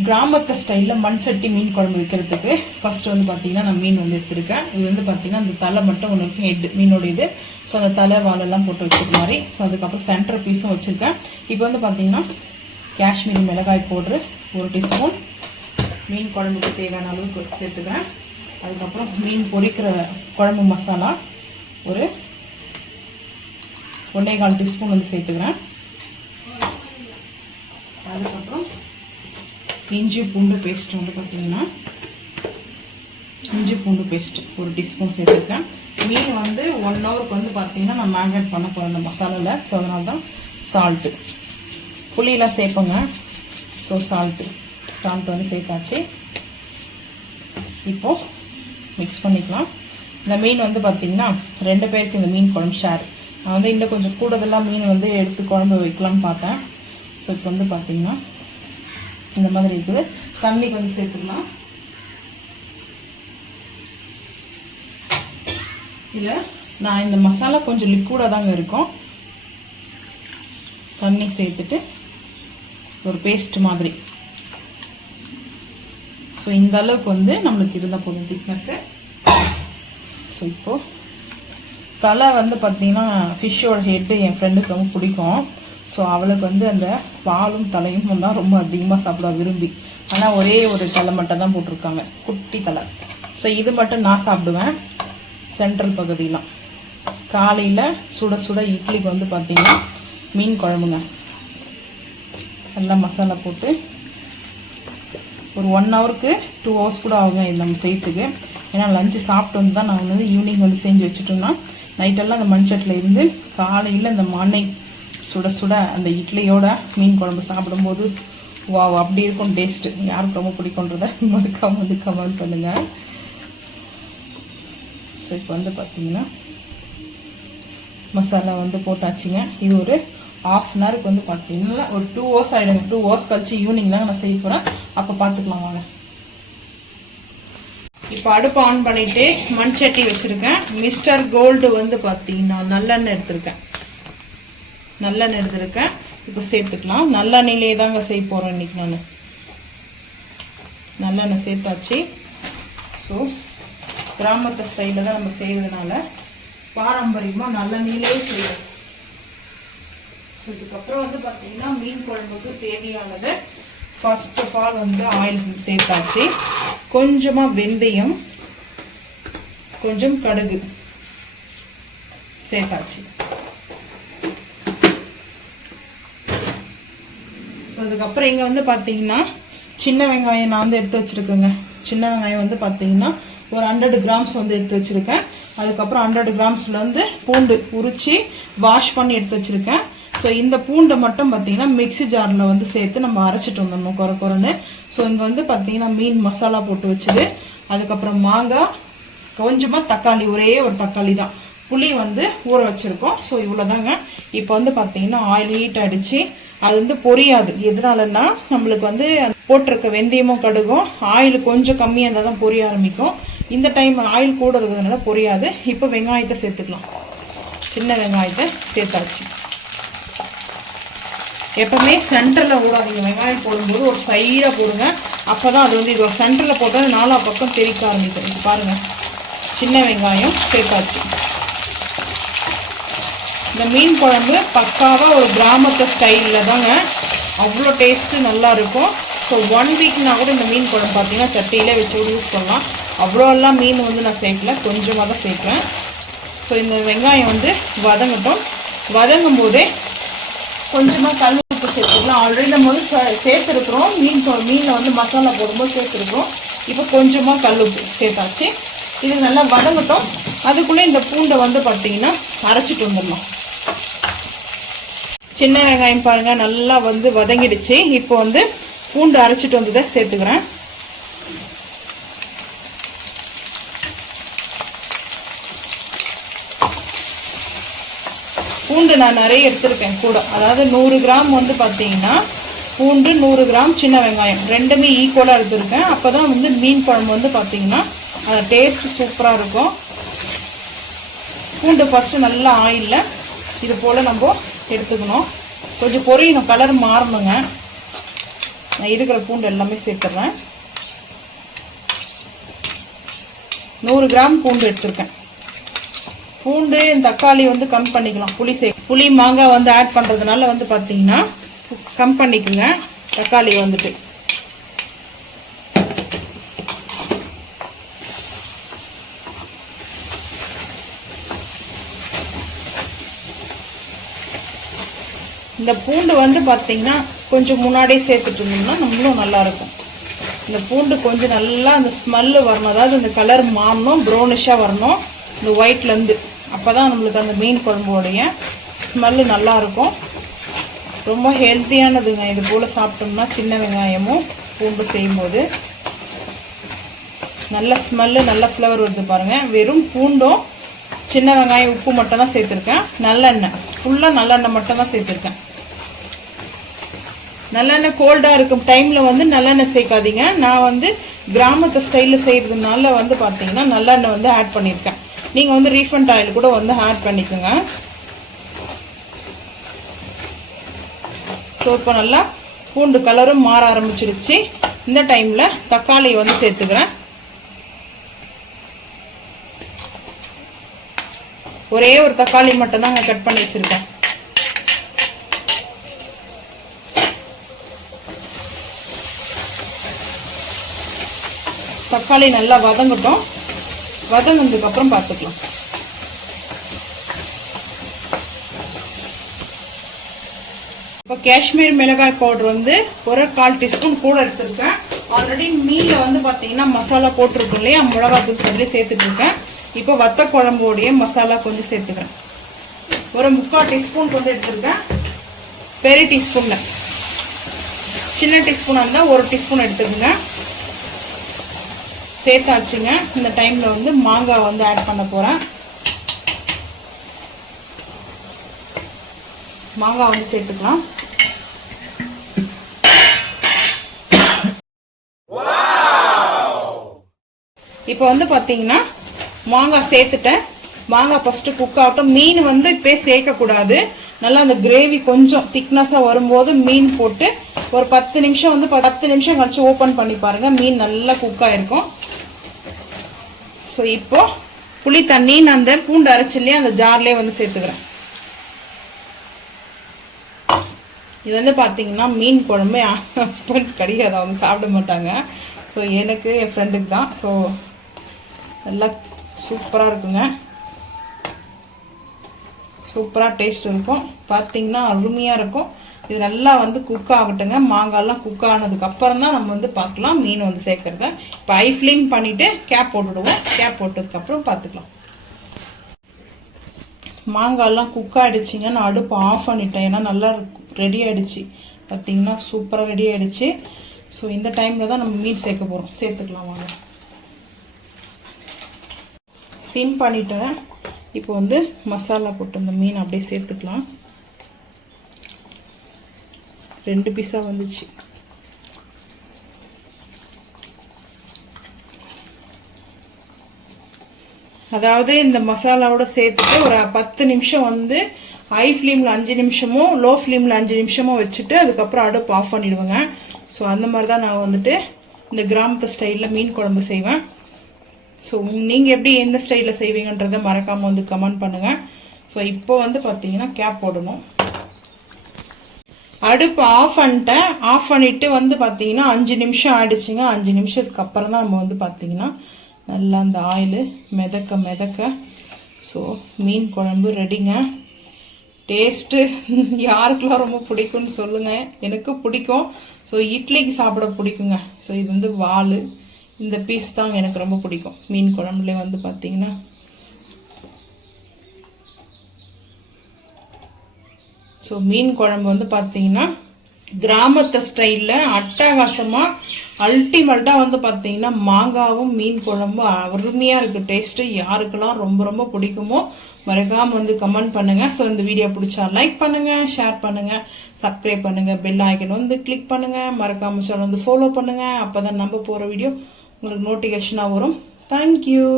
கிராமத்து ஸ்டைலில் மண் சட்டி மீன் குழம்பு வைக்கிறதுக்கு ஃபர்ஸ்ட் வந்து பார்த்தீங்கன்னா நான் மீன் வந்து எடுத்துருக்கேன். இது வந்து பார்த்தீங்கன்னா அந்த தலை மட்டும் ஒன்று இருக்கும், ஹெட் மீனோட இது. ஸோ அந்த தலை வாலெல்லாம் போட்டு வச்சுருக்க மாதிரி. ஸோ அதுக்கப்புறம் சென்டர் பீஸும் வச்சுருக்கேன். இப்போ வந்து பார்த்தீங்கன்னா காஷ்மீரி மிளகாய் பவுட்ரு 1 டீஸ்பூன், மீன் குழம்புக்கு தேவையான அளவுக்கு சேர்த்துக்கிறேன். அதுக்கப்புறம் மீன் பொரிக்கிற குழம்பு மசாலா ஒரு 1.25 டீஸ்பூன் வந்து சேர்த்துக்கிறேன். அதுக்கப்புறம் இஞ்சி பூண்டு பேஸ்ட் வந்து பார்த்தீங்கன்னா இஞ்சி பூண்டு பேஸ்ட் 1 டீஸ்பூன் சேர்த்துருக்கேன். மீன் வந்து 1 ஹவருக்கு வந்து பார்த்தீங்கன்னா நான் மேரினேட் பண்ண போகிறேன் அந்த மசாலாவில். ஸோ அதனால தான் சால்ட்டு, புளியெலாம் சேர்ப்போங்க. ஸோ சால்ட் வந்து சேர்த்தாச்சு. இப்போது மிக்ஸ் பண்ணிக்கலாம். இந்த மீன் வந்து பார்த்திங்கன்னா 2 பேருக்கு இந்த மீன் குழம்பு ஷேர். நான் வந்து இன்னும் கொஞ்சம் கூடுதலாக மீன் வந்து எடுத்து குழம்பு வைக்கலான்னு பார்த்தேன். ஸோ இப்போ வந்து பார்த்திங்கன்னா இந்த மாதிரி இருக்குது. தண்ணி கொஞ்சம் சேர்த்துக்கலாம். இல்லை நான் இந்த மசாலா கொஞ்சம் லிக்விடாக தாங்க இருக்கும். தண்ணி சேர்த்துட்டு ஒரு பேஸ்ட் மாதிரி. ஸோ இந்த அளவுக்கு வந்து நம்மளுக்கு இருந்தால் போதும் திக்னஸ்ஸு. ஸோ இப்போது தலை வந்து பார்த்திங்கன்னா ஃபிஷ்ஷோட ஹெட்டு என் ஃப்ரெண்டுக்கு ரொம்ப பிடிக்கும். ஸோ அவளுக்கு வந்து அந்த பாலும் தலையும் தான் ரொம்ப அதிகமாக சாப்பிட விரும்பி. ஆனால் ஒரே ஒரு தலை மட்டும் தான் போட்டிருக்காங்க, குட்டி தலை. ஸோ இது மட்டும் நான் சாப்பிடுவேன். சென்ட்ரல் பகுதியெலாம் காலையில் சுட சுட இட்லிக்கு வந்து பார்த்திங்கன்னா மீன் குழம்புங்க. நல்லா மசாலா போட்டு ஒரு 1 ஹவருக்கு 2 ஹவர்ஸ் கூட ஆகுங்க இது நம்ம செய்யறதுக்கு. ஏன்னா லஞ்சு சாப்பிட்டு வந்து தான் நான் வந்து ஈவினிங் வந்து செஞ்சு வச்சுட்டோம்னா நைட்டெல்லாம் அந்த மண்சட்டில் இருந்து காலையில் இந்த மார்னிங் சுட சுட அந்த இட்லியோட மீன் குழம்பு சாப்பிடும்போது வா அப்படி இருக்கும் டேஸ்ட்டு. யாருக்கு ரொம்ப பிடிக்குன்றத மறக்காம வந்து கமெண்ட் பண்ணுங்கள். ஸோ இப்போ வந்து பார்த்திங்கன்னா மசாலா வந்து போட்டாச்சுங்க. இது ஒரு 1/2 ஹவருக்கு வந்து பார்த்தீங்கன்னா ஒரு 2 ஹவர்ஸ் ஆகிடுங்க. 2 ஹவர்ஸ் கழிச்சு ஈவினிங் தாங்க நான் செய்ய போகிறேன். அப்போ பார்த்துக்கலாம் வாங்க. இப்போ அடுப்பு ஆன் பண்ணிவிட்டு மண் சட்டி வச்சுருக்கேன். மிஸ்டர் கோல்டு வந்து பார்த்தீங்கன்னா நல்லெண்ணெய் எடுத்துருக்கேன். இப்போ சேர்த்துக்கலாம். நல்லெண்ணெயிலே தாங்க செய்ய போகிறேன் இன்றைக்கி நான். நல்லெண்ணெய் சேர்த்தாச்சு. ஸோ கிராமத்து ஸ்டைலில் தான் நம்ம செய்கிறதுனால பாரம்பரியமாக நல்லெண்ணெயிலே செய்யணும். ஸோ இதுக்கப்புறம் வந்து பார்த்தீங்கன்னா மீன் குழம்புக்கு தேவையானது ஃபர்ஸ்ட் ஆஃப் ஆல் வந்து ஆயில் சேர்த்தாச்சு. கொஞ்சமாக வெந்தயம், கொஞ்சம் கடுகு சேர்த்தாச்சு. அதுக்கப்புறம் இங்கே வந்து பார்த்தீங்கன்னா சின்ன வெங்காயம் நான் வந்து எடுத்து வச்சுருக்கேங்க. சின்ன வெங்காயம் வந்து பார்த்தீங்கன்னா ஒரு 100 கிராம்ஸ் வந்து எடுத்து வச்சுருக்கேன். அதுக்கப்புறம் 100 கிராம்ஸில் வந்து பூண்டு உரித்து வாஷ் பண்ணி எடுத்து வச்சுருக்கேன். ஸோ இந்த பூண்டை மட்டும் பார்த்தீங்கன்னா மிக்ஸி ஜாரில் வந்து சேர்த்து நம்ம அரைச்சிட்டு வந்துடணும் குறைன்னு. ஸோ இங்கே வந்து பார்த்தீங்கன்னா மீன் மசாலா போட்டு வச்சுது. அதுக்கப்புறம் மாங்காய், கொஞ்சமாக தக்காளி, ஒரே ஒரு தக்காளி தான், புளி வந்து ஊற வச்சுருக்கோம். ஸோ இவ்வளோ தாங்க. இப்போ வந்து பார்த்தீங்கன்னா ஆயில் ஹீட் ஆகிடுச்சு. அது வந்து பொரியாது. எதனாலன்னா நம்மளுக்கு வந்து போட்டிருக்க வெந்தயமும் கடுகும் ஆயில் கொஞ்சம் கம்மியாக இருந்தால் தான் பொரிய ஆரம்பிக்கும். இந்த டைம் ஆயில் கூட இருக்கிறதுனால பொரியாது. இப்போ வெங்காயத்தை சேர்த்துக்கலாம். சின்ன வெங்காயத்தை சேர்த்தாச்சு. எப்பவுமே சென்டரில் விடாதீங்க. வெங்காயம் போடும்போது ஒரு சைடாக போடுங்க. அப்போ தான் அது வந்து இது ஒரு சென்டரில் போட்டால் 4 பக்கம் தெறிக்க ஆரம்பிக்கும். இது பாருங்கள், சின்ன வெங்காயம் சேர்த்தாச்சு. இந்த மீன் குழம்பு பக்காவாக ஒரு கிராமத்து ஸ்டைலில் தாங்க. அவ்வளோ டேஸ்ட்டு நல்லா இருக்கும். ஸோ 1 வீக்னா கூட இந்த மீன் குழம்பு பார்த்தீங்கன்னா சட்டியிலே வச்சு கூட யூஸ் பண்ணலாம். அவ்வளோலாம் மீன் வந்து நான் சேர்க்கல, கொஞ்சமாக தான் சேர்க்குறேன். ஸோ இந்த வெங்காயம் வந்து வதங்கட்டும். வதங்கும் போதே கொஞ்சமாக கல் உப்பு சேர்த்துக்கலாம். ஆல்ரெடி நம்ம வந்து சேர்த்துருக்குறோம். மீனில் வந்து மசாலா போடும்போது சேர்த்துருக்குறோம். இப்போ கொஞ்சமாக கல் உப்பு சேர்த்தாச்சு. இது நல்லா வதங்கட்டும். அதுக்குள்ளே இந்த பூண்டை வந்து பார்த்தீங்கன்னா அரைச்சிட்டு வந்துடலாம். சின்ன வெங்காயம் பாருங்கள் நல்லா வந்து வதங்கிடுச்சு. இப்போ வந்து பூண்டு அரைச்சிட்டு வந்ததை சேர்த்துக்கிறேன். பூண்டு நான் நிறைய எடுத்துருக்கேன் கூட. அதாவது 100 கிராம் வந்து பார்த்தீங்கன்னா பூண்டு, 100 கிராம் சின்ன வெங்காயம், ரெண்டுமே ஈக்குவலாக எடுத்துருக்கேன். அப்போ தான் வந்து மீன் குழம்பு வந்து பார்த்தீங்கன்னா அது டேஸ்ட் சூப்பராக இருக்கும். பூண்டு ஃபஸ்ட்டு நல்லா ஆயிலில் இது போல் நம்ம எடுத்துக்கணும். கொஞ்சம் பொரியணும், கலர் மாறணுங்க. நான் இருக்கிற பூண்டு எல்லாமே சேர்த்துறேன். 100 கிராம் பூண்டு எடுத்துருக்கேன். பூண்டு தக்காளி வந்து கம் பண்ணிக்கலாம். புளி மாங்காய் வந்து ஆட் பண்ணுறதுனால வந்து பார்த்தீங்கன்னா கம் பண்ணிக்கோங்க தக்காளி வந்துட்டு. இந்த பூண்டு வந்து பார்த்தீங்கன்னா கொஞ்சம் முன்னாடியே சேர்த்துட்டு இருந்தோம்னா நம்மளும் நல்லாயிருக்கும். இந்த பூண்டு கொஞ்சம் நல்லா அந்த ஸ்மெல்லு வரணும், அதாவது இந்த கலர் மாறணும், ப்ரௌனிஷாக வரணும் இந்த ஒயிட்லேருந்து. அப்போ தான் நம்மளுக்கு அந்த மீன் குழம்போடைய ஸ்மெல்லு நல்லாயிருக்கும். ரொம்ப ஹெல்த்தியானதுங்க. இது போல் சாப்பிட்டோம்னா சின்ன வெங்காயமும் பூண்டு செய்யும்போது நல்ல ஸ்மெல்லு, நல்ல ஃப்ளவர் வருது பாருங்கள். வெறும் பூண்டும் சின்ன வெங்காயம் உப்பு மட்டும் தான் சேர்த்துருக்கேன். நல்லெண்ணெய், ஃபுல்லாக நல்லெண்ணெய் மட்டும் தான் சேர்த்துருக்கேன். நல்லெண்ணெய் கோல்டாக இருக்கும் டைமில் வந்து நல்லெண்ணெய் சேர்க்காதீங்க. நான் வந்து கிராமத்து ஸ்டைலில் செய்கிறதுனால வந்து பார்த்தீங்கன்னா நல்லெண்ணெய் வந்து ஆட் பண்ணியிருக்கேன். நீங்கள் வந்து ரீஃபண்ட் ஆயில் கூட வந்து ஆட் பண்ணிக்கோங்க. ஸோ இப்போ நல்லா பூண்டு கலரும் மாற ஆரம்பிச்சிடுச்சு. இந்த டைமில் தக்காளி வந்து சேர்த்துக்கிறேன். ஒரே ஒரு தக்காளி மட்டும் தான் கட் பண்ணி வச்சுருக்கேன். தக்காளி நல்லா வதங்கட்டும். வதங்கினதுக்கப்புறம் பார்த்துக்கலாம். இப்போ காஷ்மீர் மிளகாய் பவுடர் வந்து ஒரு 1/4 டீஸ்பூன் கூட எடுத்துருக்கேன். ஆல்ரெடி மீனில் வந்து பார்த்தீங்கன்னா மசாலா போட்டிருக்கோம் இல்லையா, மிளகாத்தூள் சொல்லி சேர்த்துட்ருக்கேன். இப்போ வத்த குழம்போடைய மசாலா கொஞ்சம் சேர்த்துக்கிறேன். ஒரு 3/4 டீஸ்பூன் வந்து எடுத்துருக்கேன். பெரிய டீஸ்பூனில், சின்ன டீஸ்பூனாக இருந்தால் 1 டீஸ்பூன் எடுத்துக்கோங்க. சேர்த்தாச்சுங்க. இந்த டைமில் வந்து மாங்காய் வந்து ஆட் பண்ண போகிறேன். மாங்காய் வந்து சேர்த்துக்கலாம். இப்போ வந்து பார்த்தீங்கன்னா மாங்காய் சேர்த்துட்டேன். மாங்காய் ஃபஸ்ட்டு குக் ஆகட்டும். மீன் வந்து இப்போ சேர்க்கக்கூடாது. நல்லா அந்த கிரேவி கொஞ்சம் திக்னஸாக வரும்போது மீன் போட்டு ஒரு 10 நிமிஷம் வந்து 10 நிமிஷம் கழிச்சு ஓப்பன் பண்ணி பாருங்கள். மீன் நல்லா குக் ஆகிருக்கும். ஸோ இப்போ புளி தண்ணி நான் அந்த பூண்டு அரைச்சிலே அந்த ஜார்லேயே வந்து சேர்த்துக்கிறேன். இது வந்து பார்த்தீங்கன்னா மீன் குழம்பு ஹஸ்பண்ட் கிடையாது, அவங்க சாப்பிட மாட்டாங்க. ஸோ எனக்கு என் ஃப்ரெண்டுக்கு தான். ஸோ நல்லா சூப்பராக இருக்குங்க. சூப்பராக டேஸ்ட் இருக்கும். பார்த்தீங்கன்னா அருமையாக இருக்கும். இது நல்லா வந்து குக் ஆகட்டுங்க. மாங்காய்லாம் குக் ஆனதுக்கப்புறம் தான் நம்ம வந்து பார்க்கலாம் மீன் வந்து சேர்க்குறத. இப்போ ஐ ஃப்ளேம் பண்ணிவிட்டு கேப் போட்டுடுவோம். கேப் போட்டதுக்கப்புறம் பார்த்துக்கலாம். மாங்காய்லாம் குக் ஆகிடுச்சிங்க. நான் அடுப்பு ஆஃப் பண்ணிட்டேன். ஏன்னா நல்லா ரெடி ஆகிடுச்சு. பார்த்தீங்கன்னா சூப்பராக ரெடி ஆகிடுச்சு. ஸோ இந்த டைமில் தான் நம்ம மீன் சேர்க்க போகிறோம். சேர்த்துக்கலாம் வாங்க. சிம் பண்ணிட்டேன். இப்போ வந்து மசாலா போட்டு இந்த மீன் அப்படியே சேர்த்துக்கலாம். 2 பீஸாக வந்துச்சு. அதாவது இந்த மசாலாவோட சேர்த்துட்டு ஒரு 10 நிமிஷம் வந்து ஹை ஃப்ளேமில் 5 நிமிஷமோ லோ ஃப்ளேமில் 5 நிமிஷமோ வச்சுட்டு அதுக்கப்புறம் அடுப்பு ஆஃப் பண்ணிடுவேங்க. ஸோ அந்த மாதிரி தான் நான் வந்துட்டு இந்த கிராமத்து ஸ்டைலில் மீன் குழம்பு செய்வேன். ஸோ நீங்கள் எப்படி எந்த ஸ்டைலில் செய்வீங்கன்றதை மறக்காமல் வந்து கமெண்ட் பண்ணுங்கள். ஸோ இப்போ வந்து பார்த்தீங்கன்னா கேப் போடணும். அடுப்பு ஆஃப் பண்ணிட்டேன். ஆஃப் பண்ணிவிட்டு வந்து பார்த்தீங்கன்னா 5 நிமிஷம் ஆகிடுச்சிங்க. 5 நிமிஷத்துக்கு அப்புறம் தான் நம்ம வந்து பார்த்தீங்கன்னா நல்லா அந்த ஆயிலு மிதக்க. ஸோ மீன் குழம்பு ரெடிங்க. டேஸ்ட்டு யாருக்கெல்லாம் ரொம்ப பிடிக்கும்னு சொல்லுங்கள். எனக்கு பிடிக்கும். ஸோ இட்லிக்கு சாப்பிட பிடிக்குங்க. ஸோ இது வந்து வால், இந்த பீஸ் தான் எனக்கு ரொம்ப பிடிக்கும். மீன் குழம்புல வந்து பார்த்தீங்கன்னா ஸோ மீன் குழம்பு வந்து பார்த்தீங்கன்னா கிராமத்து ஸ்டைலில் அட்டகாசமாக அல்டிமேட்டாக வந்து பார்த்தீங்கன்னா மாங்காவும் மீன் குழம்பு அருமையாக இருக்குது டேஸ்ட்டு. யாருக்கெல்லாம் ரொம்ப ரொம்ப பிடிக்குமோ மறக்காமல் வந்து கமெண்ட் பண்ணுங்கள். ஸோ இந்த வீடியோ பிடிச்சா லைக் பண்ணுங்கள், ஷேர் பண்ணுங்கள், சப்ஸ்கிரைப் பண்ணுங்கள், பெல் ஐக்கன் வந்து கிளிக் பண்ணுங்கள், மறக்காமல் சேனல் வந்து ஃபாலோ பண்ணுங்கள். அப்போ தான் நம்ம போகிற வீடியோ உங்களுக்கு நோட்டிஃபிகேஷனாக வரும். தேங்க்யூ.